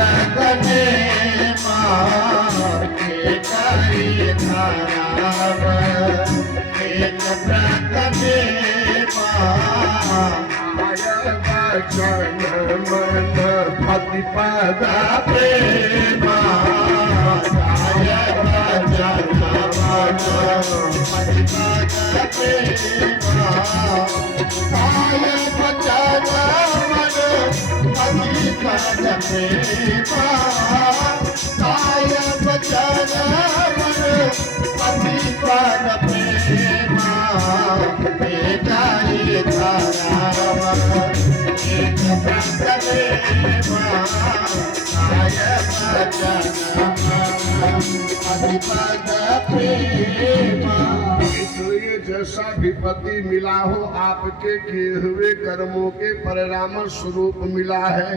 प्रकटे के करी धराव एक प्रकटे वचन मन प्रतिपद प्रेम इसलिए जैसा भी पति मिला हो आपके किए हुए कर्मों के परिणाम स्वरूप मिला है।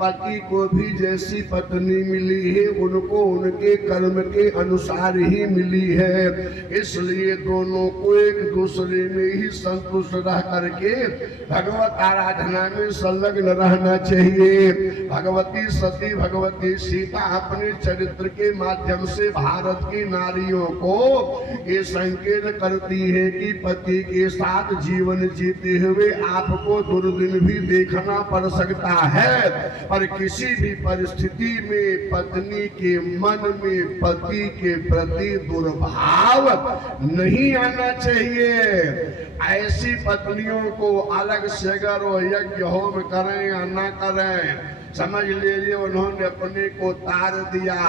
पति को भी जैसी पत्नी मिली है उनको उनके कर्म के अनुसार ही मिली है। इसलिए दोनों को एक दूसरे में ही संतुष्ट रह करके भगवत आराधना में संलग्न रहना चाहिए। भगवती सती भगवती सीता अपने चरित्र के माध्यम से भारत की नारियों को ये संकेत करती है कि पति के साथ जीवन जीते हुए आपको दुर्दिन भी देखना पड़ सकता है, पर किसी भी परिस्थिति में पत्नी के मन में पति के प्रति दुर्भाव नहीं आना चाहिए। ऐसी पत्नियों को अलग से अगर वो यज्ञ होम करें या न करें, समझ लीजिए उन्होंने अपने को तार दिया।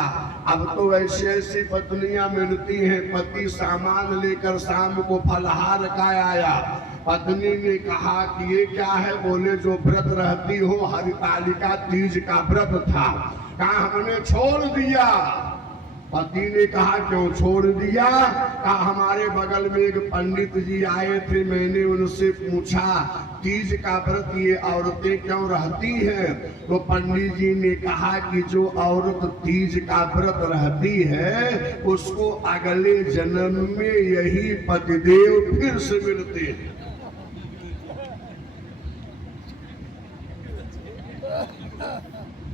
अब तो ऐसी ऐसी पत्नियां मिलती हैं, पति सामान लेकर शाम को फलहार का आया, पत्नी ने कहा कि ये क्या है, बोले जो व्रत रहती हो हरितालिका तीज का व्रत था, कहा हमने छोड़ दिया। पति ने कहा क्यों छोड़ दिया, कहा हमारे बगल में एक पंडित जी आए थे, मैंने उनसे पूछा तीज का व्रत ये औरतें क्यों रहती हैं, तो पंडित जी ने कहा कि जो औरत तीज का व्रत रहती है उसको अगले जन्म में यही पतिदेव फिर से मिलते हैं।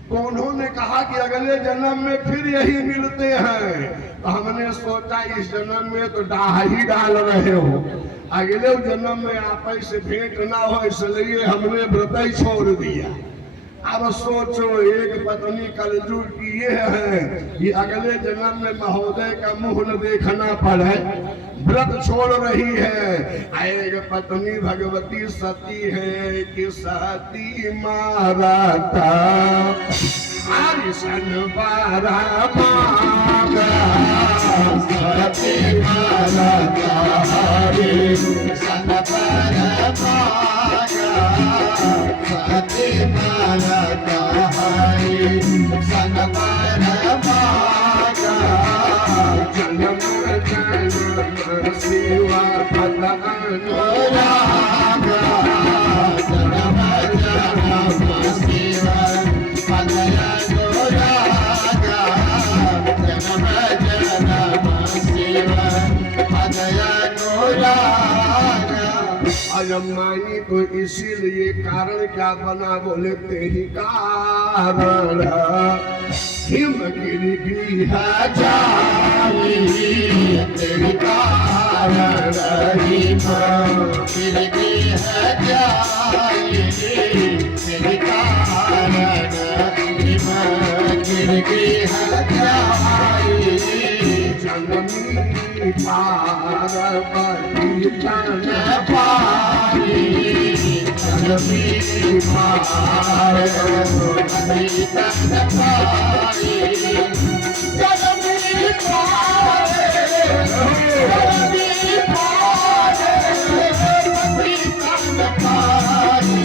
तो उन्होंने कहा कि अगले जन्म में फिर यही मिलते हैं। तो हमने सोचा इस जन्म में तो डाह ही डाल रहे हो, अगले जन्म में आप से भेंट ना हो, इसलिए हमने व्रत ही छोड़ दिया। अब सोचो एक पत्नी कलजुग की ये है कि अगले जन्म में महोदय का मुंह न देखना पड़े, व्रत छोड़ रही है। एक पत्नी भगवती सती है कि सती मारता हरिशन बारा मागा, सती मारता हरिशन बारा मागा, सती मारता हरिशन बारा मागा, जन्म जन्म शिवा पता अनुरागा, जन्म जन्म शिवा पता अनुरागा, जन्म जन्म शिवा पता अनुरागा। अजमाई तो इसीलिए कारण क्या बना, बोले ते ही कारण हिमगिरी गृह जाई, तेरी कारण हिमगिरी गृह जाई, तेरी कारण हिमगिरी गृह जाई, जननी पार्वती तन पाई, जननी पार्वती तन पाई, जननी पार्वती तन पाई,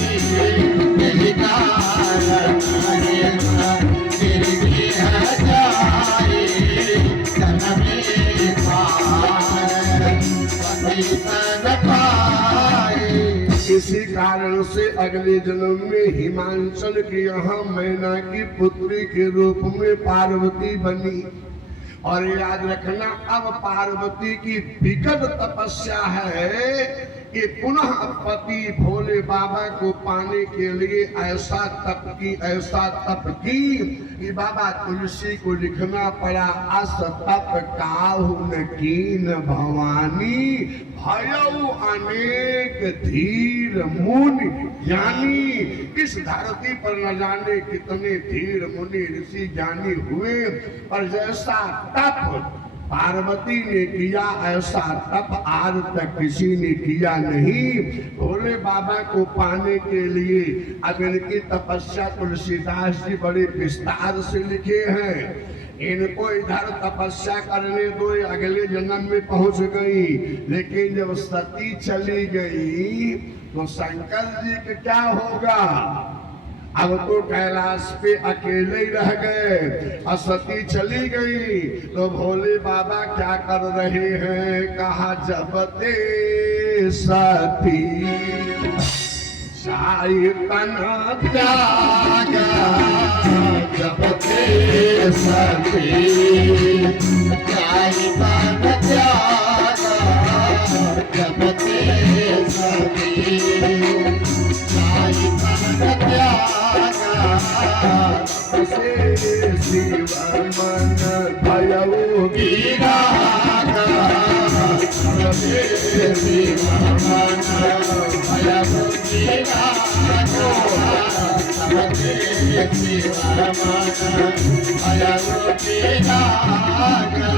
तेरी कारण हिमगिरी गृह जाई, जननी इसी कारण से अगले जन्म में हिमांचल के यहाँ मैना की पुत्री के रूप में पार्वती बनी। और याद रखना अब पार्वती की विकट तपस्या है कि पुनः पति भोले बाबा को पाने के लिए ऐसा तप की कि बाबा तुलसी को लिखना पड़ा, अस तप काहु न कीन भवानी, भयउ अनेक धीर मुनि ज्ञानी। इस धरती पर न जाने कितने धीर मुनि ऋषि ज्ञानी हुए, पर जैसा तप पार्वती ने किया ऐसा तप आज तक किसी ने किया नहीं। भोले बाबा को पाने के लिए अब इनकी तपस्या तुलसीदास जी बड़े विस्तार से लिखे हैं। इनको इधर तपस्या करने दो, अगले जन्म में पहुंच गई, लेकिन जब सती चली गई तो शंकर जी का क्या होगा? अब तो कैलाश पे अकेले ही रह गए और सती चली गई तो भोले बाबा क्या कर रहे हैं? कहा जब ते सती साई तना त्यागा, जब ते सती साई तना त्यागा, जब ते सती साई तना त्यागा, शिव मन भयउ गिरागा, शिव मन भयउ गिरागा, शिव मन भयउ गिरागा।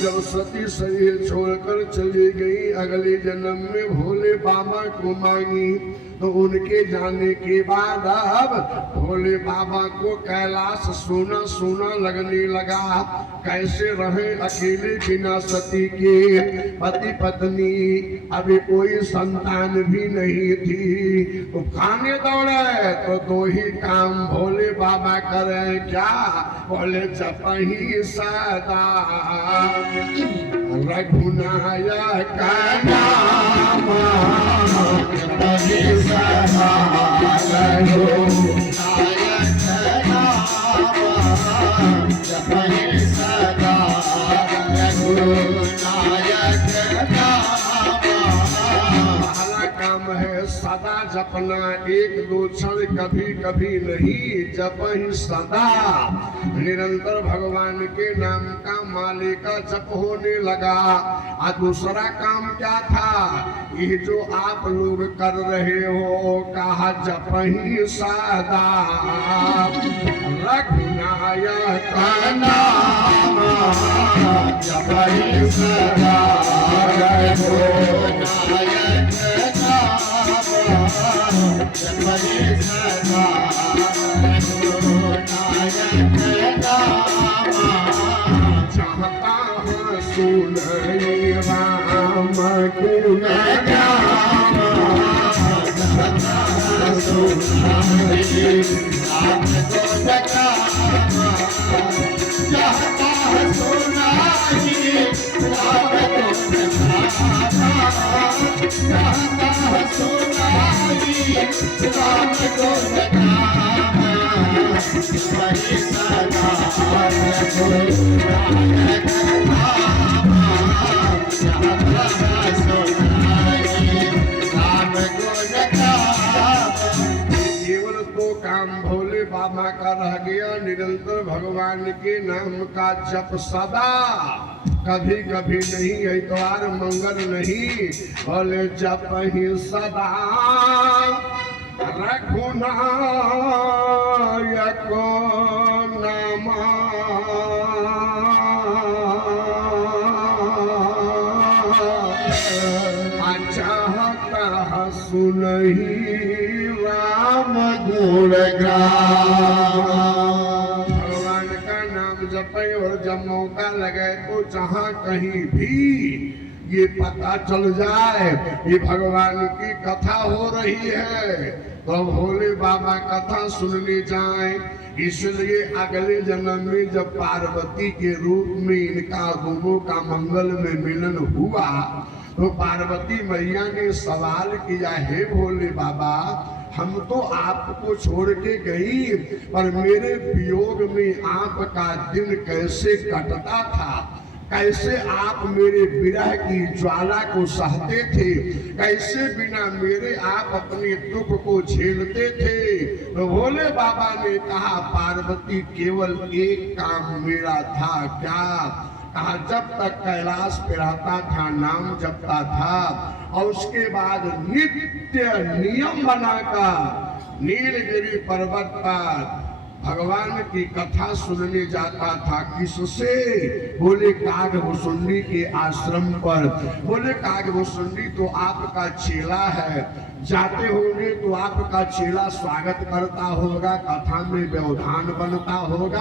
जब सती शरीर छोड़कर चली गई, अगले जन्म में भोले बाबा को मांगी तो उनके जाने के बाद अब भोले बाबा को कैलाश सोना सोना लगने लगा। कैसे रहे अकेले बिना सती के? पति पत्नी, अभी कोई संतान भी नहीं थी, तो खाने दौड़े तो दो ही काम भोले बाबा करे, क्या? बोले जपहि सदा रघुनायक नाम, जपहि सदा रघुनायक नाम, जपहि सदा रघुनायक नाम। पहला काम है सदा जपना, एक दो क्षण कभी कभी नहीं, जपहि सदा। निरंतर भगवान के नाम का माले का जप होने लगा। और दूसरा काम क्या था? ये जो आप लोग कर रहे हो, कहा जपहि सदा रघुनायक नाम, जपहि सदा रघुनायक नाम, जपहि सदा रघुनायक नाम। चाहता है सुनई राम गुण नाम, चाहता है सुनई राम गुण नाम, चाहता है सुनाई राम गुण नाम, चाहता है सुनाई राम गुण नाम। जपहि सदा रघुनायक नाम, चाहता है सुनाई राम गुण नाम। केवल दो काम भोले बाबा का रह गया, निरंतर भगवान के नाम का जप सदा, कभी कभी नहीं, इतवार मंगल नहीं। बोले जपहि सदा रघुनायक नाम, चाहता सुनहि राम गुण गाम। भगवान का नाम जपे और जब मौका लगे तो जहाँ कहीं भी ये पता चल जाए कि भगवान की कथा हो रही है तो भोले बाबा कथा सुनने जाए। इसलिए अगले जन्म में जब पार्वती के रूप में इनका दोनों का मंगल में मिलन हुआ तो पार्वती मैया ने सवाल किया, हे भोले बाबा, हम तो आपको छोड़ के गई, पर मेरे वियोग में आपका दिन कैसे कटता था? कैसे आप मेरे विरह की ज्वाला को सहते थे, कैसे बिना मेरे आप अपने दुख को झेलते थे। तो भोले बाबा ने कहा पार्वती केवल एक काम मेरा था, क्या? कहा जब तक कैलाश पे रहता था नाम जपता था, और उसके बाद नित्य नियम बनाकर नीलगिरी पर्वत पर भगवान की कथा सुनने जाता था। किससे? बोले कागभूषुंडी के आश्रम पर। बोले कागभूषुंडी तो आपका चेला है, जाते होंगे तो आपका चेला स्वागत करता होगा, कथा में व्यवधान बनता होगा।